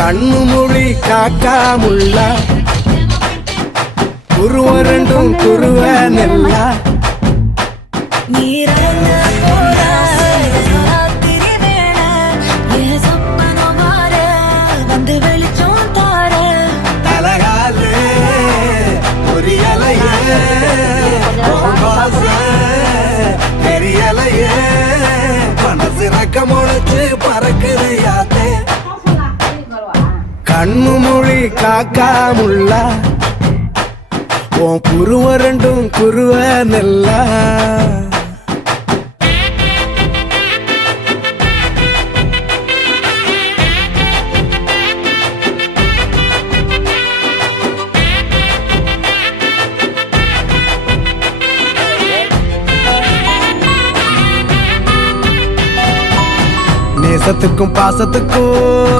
கண்ணு மொழி காக்காமுள்ளா குருவ ரெண்டும் குருவ நெல்லா முளைச்சு பறக்குது யாத்தே கண்ணு மொழி காக்காமுள்ளா உன் குருவ ரெண்டும் குருவ நெல்லா நேசத்துக்கும் பாசத்துக்கும்